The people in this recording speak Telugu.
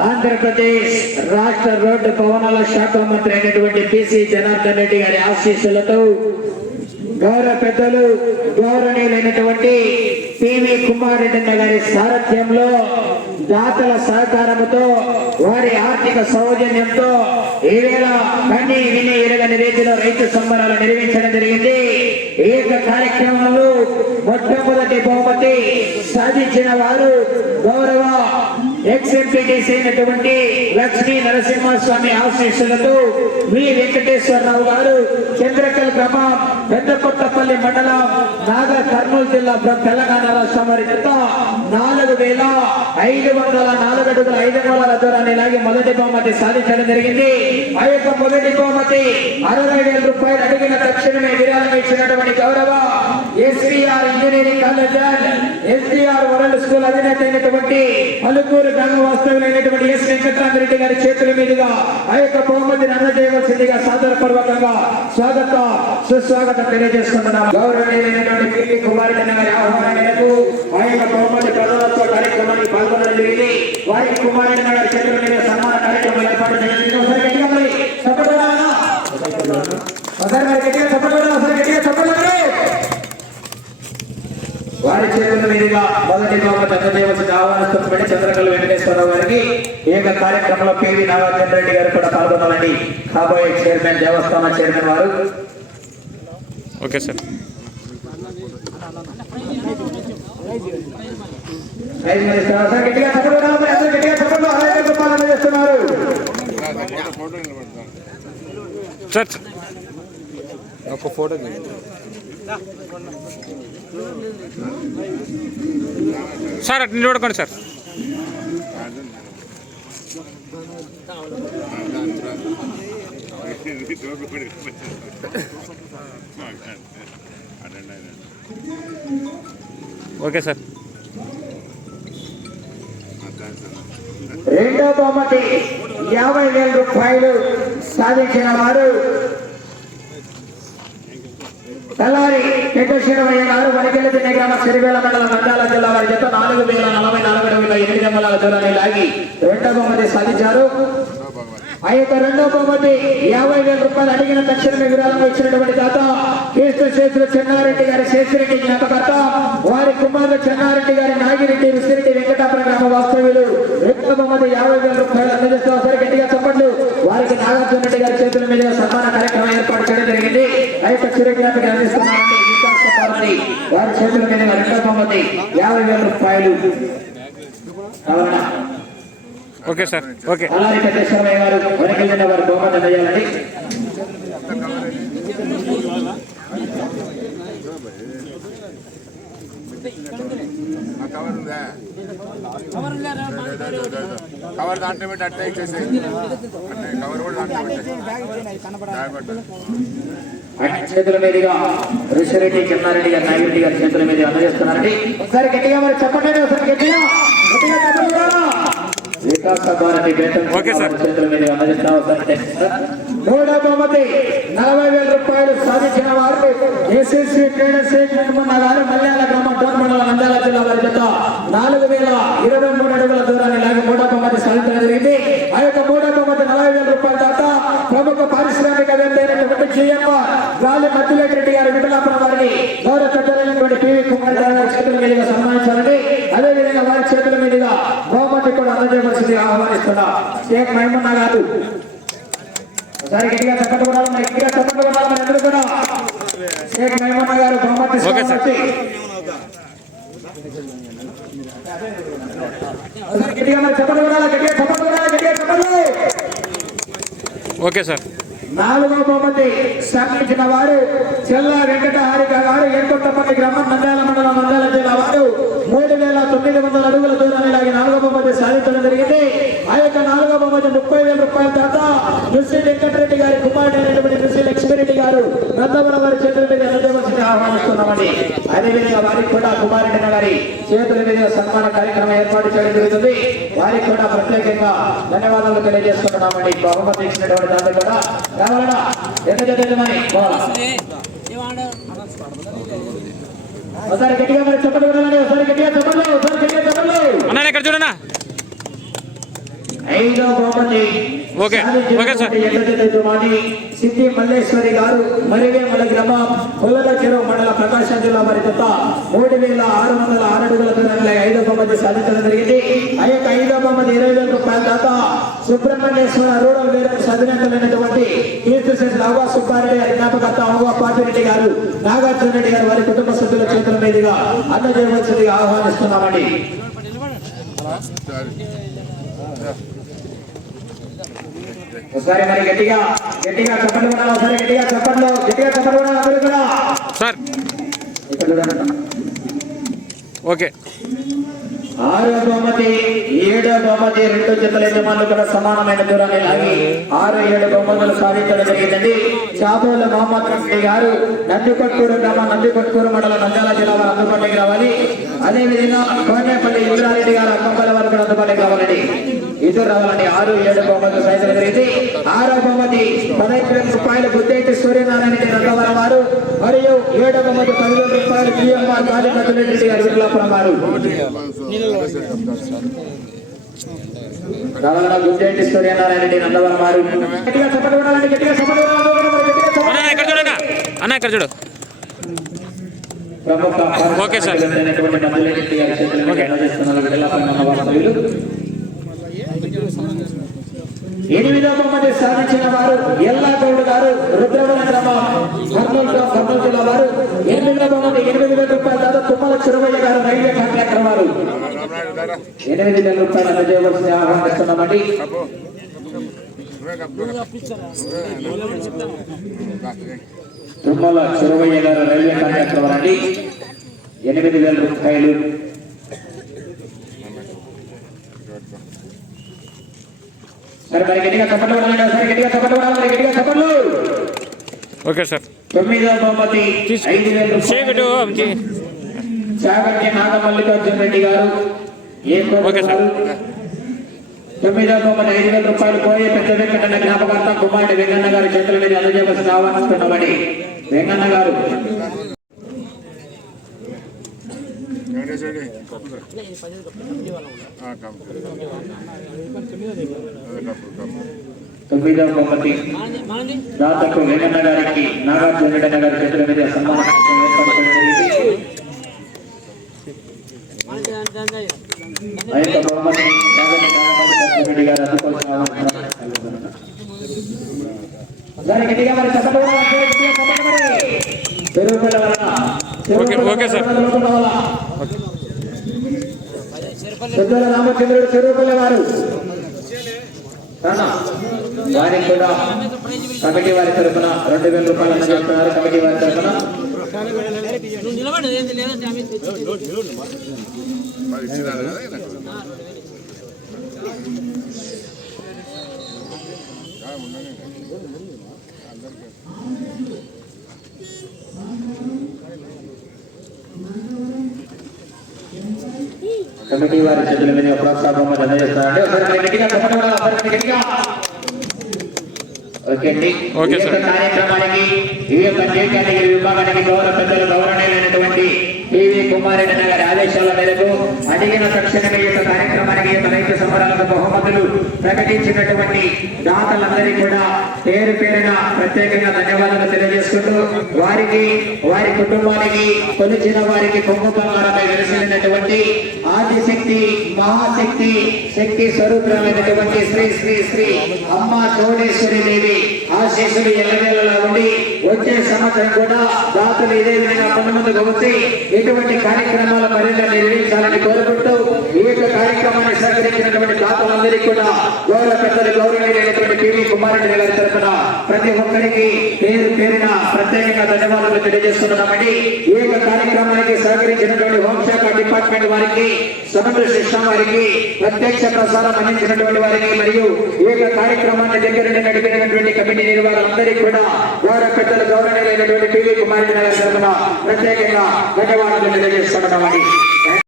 ఆంధ్రప్రదేశ్ రాష్ట్ర రోడ్డు భవనాల శాఖ మంత్రి అయినటువంటి పిసి జనార్దన్ రెడ్డి గారి ఆశీస్సులతో గౌరవ పెద్దలు గౌరవనీయులైనటువంటి పివి కుమార్ రెడ్డి గారి సారథ్యంలో దాతల సహకారంతో వారి ఆర్థిక సౌజన్యంతో ఈ వేళ కన్నీ విని ఎరగని రీతిలో రైతు సంబరాలు నిర్వహించడం జరిగింది. ఈ యొక్క కార్యక్రమంలో మొట్టమొదటి బహుమతి సాధించిన వారు గౌరవ ఎక్స్ఎంపీటీసీ అయినటువంటి లక్ష్మీ నరసింహస్వామి ఆశీస్సులతో వి వెంకటేశ్వరరావు గారు చంద్రకల్ గ్రామం పెద్దకొత్తపల్లి మండలం నాగర్ కర్నూలు జిల్లా తెలంగాణ రాష్ట్రం వారి జత నాలుగు వేల ఐదు వందల నాలుగు అడుగుల ఐదు వందల దూరాన్ని ఇలాగే మొదటి బహుమతి సాధించడం జరిగింది. ఆ యొక్క మొదటి బహుమతి అరవై వేల రూపాయలు అడిగిన తక్షణమే విరాళం ఇచ్చినటువంటి గౌరవ SPR engineering college SDR world school అధినేత అయినటువంటి పలుకూరు గ్రామ వాస్తవులైనటువంటి ఎస్ వెంకటరామరెడ్డి గారి చేతుల మీదుగా ఆ యొక్క బహుమతిని అందజేయవలసిందిగా సాదరపూర్వకంగా స్వాగత సుస్వాగతం తెలియజేస్తున్నాం గౌరవనీయులైనటువంటి పిల్లి కుమారుడైన గారి ఆహ్వానం మేరకు ఆ యొక్క బహుమతి ప్రజలతో కార్యక్రమానికి పాల్గొనడం జరిగింది. వారికి కుమారుడైన గారి చేతుల మీద సన్మాన కార్యక్రమం ఏర్పాటు చేయడం ఒకసారి గట్టిగా మరి చప్పట్లు ఒకసారి మరి గట్టిగా చప్పట్లు ఒకసారి గట్టిగా చప్పట్లు కొట్టాలి. వారి చేతుల మీదుగా మొదటి బహుమతి అందజేయవలసిన ఆహ్వానిస్తున్నటువంటి చంద్రకల్ వెంకటేశ్వరరావు గారికి ఈ యొక్క కార్యక్రమంలో పివి నాగార్జున రెడ్డి గారు కూడా పాల్గొనాలని కాబోయే చైర్మన్ దేవస్థాన చైర్మన్ వారు. Okay sir. గట్టిగా గట్టిగా అలాగే చేస్తున్నారు సార్. ఒక ఫోటో. సార్ అటు నిలబడుకోండి సార్. Okay sir. రెండో బహుమతి యాభై వేల రూపాయలు సాధించిన వారు తలారి ఇరవై ఆరు వనకెళ్ళ తినే గ్రామ సిరివేల మండలం నంద్యాల జిల్లా వారి జత నాలుగు వేల నలభై నాలుగు వేల ఎనిమిది వందల దూరాన్ని లాగి రెండో బహుమతి సాధించారు. ఆ యొక్క రెండో బహుమతి యాభై వేల రూపాయలు అడిగిన తక్షణమే విరాళం ఇచ్చినటువంటి తాత కేసు చేతులు చెన్నారెడ్డి గారి శేషిరెడ్డి జ్ఞాపకర్త వారి కుమారుడు చెన్నారెడ్డి గారి నాగిరెడ్డి విసిరెడ్డి వెంకటాపురం గ్రామ వాస్తవ్యులు రెండో బహుమతి యాభై వేల రూపాయలు అందజేస్తూ ఒకసారి గట్టిగా చెప్పట్లు వారికి నాగార్జున రెడ్డి గారి చేతుల మీద సన్మాన కార్యక్రమం ఏర్పాటు చేయడం జరిగింది ఆ యొక్క చిరజ్ఞాపిక అందిస్తున్నారని వికాస్ కుమార్ని వారి చేతుల మీద రెండో బహుమతి యాభై వేల రూపాయలు. కావాలన్నా ఓకే సార్ ఓకే. అలాగే వెంకటేశ్వరయ్య గారు వెనకెళ్ళిన వారి బహుమతి అందజేయాలండి. ఆ కవర్ ఉందా? కవర్ దాంట్లో పెట్టి అట్లా ఇచ్చేసి అట్లా కవర్ కూడా దాంట్లో పెట్టేసి ఆయన చేతుల మీదుగా ఋషిరెడ్డి చెన్నారెడ్డి గారు నాగిరెడ్డి గారి చేతుల మీద అందజేస్తున్నారండి. ఒకసారి గట్టిగా మరి చెప్పండి ఒకసారి గట్టిగా. వికాస. చేతుల మీద అందజేస్తా ఒకసారి మూడో బహుమతి నలభై వేల రూపాయలు సాధించిన వారు. ఎస్ఎస్సి ట్రేడర్స్ నిర్మన్న గారు మల్యాల గ్రామ టోర్మండల నంద్యాల జిల్లా వారి జత నాలుగు వేల ఇరవై మూడు అడుగుల దూరాన్ని లాగి మూడో బహుమతి సాధించడం జరిగింది ఆ యొక్క మూడో బహుమతి నలభై వేల రూపాయల దాత ప్రముఖ పారిశ్రామికవేత్త అయినటువంటి జిఎమ్మ గాలి మధ్యలేటి రెడ్డి గారి విఠలాపురం వారిని గౌరవ పెద్దలైనటువంటి పివి కుమార్ గారి చేతుల మీదుగా సన్మానించాలని అదేవిధంగా వారి చేతుల మీదుగా బహుమతి కూడా అందజేయవలసింది ఆహ్వానిస్తున్నా షేక్ మహమూన్నా గారు ఒకసారి గట్టిగా చప్పట్లు కొట్టాలి మరి గట్టిగా చప్పట్లు కొట్టాలి మరి అందరూ కూడా షేక్ మహమూన్నా గారు బహుమతి ఓకే సార్. సమర్పి. ఒకసారి గట్టిగా మరి చప్పట్లు కొట్టాలి గట్టిగా చప్పట్లు కొట్టాలి గట్టిగా చప్పట్లు ఓకే సార్ నాలుగో బహుమతి సాధించిన వారు చెల్లా వెంకట హారిక గారు ఏర్కొత్తపల్లి గ్రామం నంద్యాల మండలం మందాల జిల్లా వారు మూడు వేల తొమ్మిది వందల అడుగుల దూరాన్ని లాగి నాలుగో బహుమతి సాధించడం జరిగింది. ఆ యొక్క నాలుగో బహుమతి ముప్పై వేల రూపాయల తర్వాత నృసి వెంకటరెడ్డి గారి కుమారుడు అయినటువంటి నృసి లక్ష్మీరెడ్డి గారు నందవరం వారి చేతుల మీద అందజేయవలసింది ఆహ్వానిస్తున్నామండి అదేవిధంగా వారికి కూడా కుమారుడైన గారి చేతుల మీద సన్మాన కార్యక్రమం ఏర్పాటు చేయడం జరుగుతుంది. వారికి కూడా ప్రత్యేకంగా ధన్యవాదాలు తెలియజేసుకుంటున్నామండి. బహుమతి ఇచ్చినటువంటి దాన్ని కూడా రావాలన్నా ఎంత ఒకసారి గట్టిగా మరి చెప్పండి ఒకసారి గట్టిగా చెప్పండి ఒకసారి గట్టిగా చెప్పండి అన్నా ఇక్కడ చూడన్నా. ఐదో బహుమతి. Okay. Okay sir. Siddhi Malleswari గారు మరివేమల గ్రామం కొల్లల చెరువు మండల ప్రకాశం జిల్లా వారి కొత్త మూడు వేల ఆరు వందల ఆరు అడుగుల దూరంలో ఐదో బహుమతి సాధించడం జరిగింది ఆ యొక్క ఐదో బహుమతి ఇరవై వేల రూపాయల దాత సుబ్రహ్మణ్యేశ్వర రూరల్ వీరస్ అధినేతలైనటువంటి కీర్తి శ్రీ అవ్వ సుబ్బారెడ్డి గారి జ్ఞాపకర్త అవ్వ పాపిరెడ్డి గారు నాగార్జున రెడ్డి గారు వారి కుటుంబ సభ్యుల చేతుల మీదుగా అందజేయవలసిందిగా ఆహ్వానిస్తున్నామండి ఒకసారి మరి గట్టిగా గట్టిగా చప్పట్లు కూడా ఒకసారి గట్టిగా చప్పట్లు గట్టిగా చప్పట్లు కూడా అందరూ కూడా. సార్. ఓకే. ఆరో బహుమతి ఏడో బహుమతి రెండు జతల యజమానులు కూడా సమానమైన దూరాన్ని లాగి ఆరు ఏడు బహుమతులు సాధించడం జరిగిందండి. చాబోల మహమ్మద్ రెడ్డి గారు నందికొట్కూరు గ్రామ నందికొట్కూరు మండలం నంద్యాల జిల్లా వారు అందుబాటులోకి రావాలి. అదేవిధంగా కోనేపల్లి ఇంద్రారెడ్డి గారు అక్కంపల్లి వారు కూడా అందుబాటులోకి రావాలండి. ఇద్దరు రావాలండి. ఆరు ఏడు బహుమతులు సాధించడం జరిగింది. ఆరో బహుమతి పదహైదు వేల రూపాయలు బుద్ధేటి సూర్యనారాయణ రెడ్డి రంగవరం వారు మరియు ఏడో బహుమతి పదివేల రూపాయలు పిఎంఆర్ గాలి రెడ్డి గారు విడుదలాపురం వారు. రావాల గుండెంటి సూర్యనారాయణ రెడ్డి నందవరం వారు గట్టిగా చప్పట్లు కొట్టాలండి, గట్టిగా చప్పట్లు కొట్టాలి, అన్న ఇక్కడ చూడక అన్న ఇక్కడ చూడు ఓకే సార్. ఓకే. ఎనిమిదో బహుమతి సాధించిన వారు ఎల్లాగౌడ్ గారు రుద్రవన గ్రామం కర్నూలు కర్నూలు జిల్లా వారు ఎనిమిదో బహుమతి ఎనిమిది వేల రూపాయల తుమ్మల చిరువయ్య గారు రైల్వే కాంట్రాక్టర్ వారు ఎనిమిది వేల రూపాయలు అందజేయవలసి ఆహ్వానిస్తున్నామండి తుమ్మల చిరువయ్య గారు రైల్వే కాంట్రాక్టర్ వారండి ఎనిమిది వేల రూపాయలు. ఓకే సార్ తొమ్మిదో బహుమతి ఐదు వేల రూపాయలు నాగమల్లికార్జున రెడ్డి గారు ఓకే సార్. తొమ్మిదో బొమ్మలు ఐదు వేల రూపాయలు పోయే పెద్ద వెంకటన్న జ్ఞాపకార్థం కుమారుడు వెంకన్న గారి చేతుల మీద అందజేయవలసిన వెంకన్న గారు. తొమ్మిదో దాతకు వెంకన్న గారికి నాగార్జున రెడ్డి గారి చేతుల మీద సన్మానం ఏర్పాటు చేయడం జరిగింది. ఆ యొక్క బహుమతి నాగంటి నాగమల్లికార్జున రెడ్డి గారు అందుకోవాల్సిన ఆహ్వానిస్తున్నారు. ఒకసారి గట్టిగా మరి చప్పట్లు కొడాలి, గట్టిగా చప్పట్లు కొడాలి. చెరువు పిల్ల వలన, చెరువు ఓకే, ఓకే సార్. పెద్దల రామచంద్రుడు చెరువుపల్లి వారు రానా? వారికి కూడా కమిటీ వారి తరఫున రెండు వేల రూపాయలు అందజేస్తున్నారు కమిటీ వారి తరఫున మరి కమిటీ వారి చేతుల మీద ప్రోత్సాహం గట్టిగా ఓకే అండి. ఈ యొక్క. కార్యక్రమానికి ఈ యొక్క విభాగానికి గౌరవ పెద్దలు గౌరవనీయులైనటువంటి టీవీ కుమారెడ్డి గారి ఆదేశాల మేరకు అడిగిన తక్షణమే యొక్క కార్యక్రమానికి రైతు సంబరాలకు బహుమతులు ప్రకటించినటువంటి దాతలందరికీ కూడా పేరు పేరున ప్రత్యేకంగా ధన్యవాదాలు తెలియజేసుకుంటూ వారికి వారి కుటుంబానికి కొలిచిన వారికి కొంగు బంగారమై వెలిసినటువంటి ఆదిశక్తి మహాశక్తి శక్తి స్వరూపులైనటువంటి శ్రీ శ్రీ శ్రీ అమ్మ చోడేశ్వరి దేవి ఆశీస్సులు ఎల్లవేళలా ఉండి వచ్చే సంవత్సరం కూడా దాతలు ఇదే విధంగా కొంత ముందుకు వచ్చి ఇటువంటి కార్యక్రమాల మరింత నిర్వహించాలని కోరుకుంటూ ఈ యొక్క కార్యక్రమాన్ని సహకరించినటువంటి దాతలందరికీ కూడా గౌరవ పెద్దలు గౌరవమైనటువంటి పివి కుమారెడ్డి గారి తరఫున ప్రతి ఒక్కరికి పేరు పేరున ప్రత్యేకంగా ధన్యవాదాలు తెలియజేస్తున్నామండి. ఈ యొక్క కార్యక్రమానికి సహకరించినటువంటి హోంశాఖ డిపార్ట్మెంట్ వారికి సమగ్ర శిక్షణ వారికి ప్రత్యక్ష ప్రసారం అందించినటువంటి వారికి మరియు ఈ యొక్క కార్యక్రమాన్ని దగ్గర నడిపినటువంటి కమిటీ నిర్వాహకులందరికీ కూడా గౌరవ పెద్దలు గౌరవనీయులైనటువంటి పివి కుమారెడ్డి గారి తరఫున ప్రత్యేకంగా ధన్యవాదాలు తెలియజేస్తున్నామండి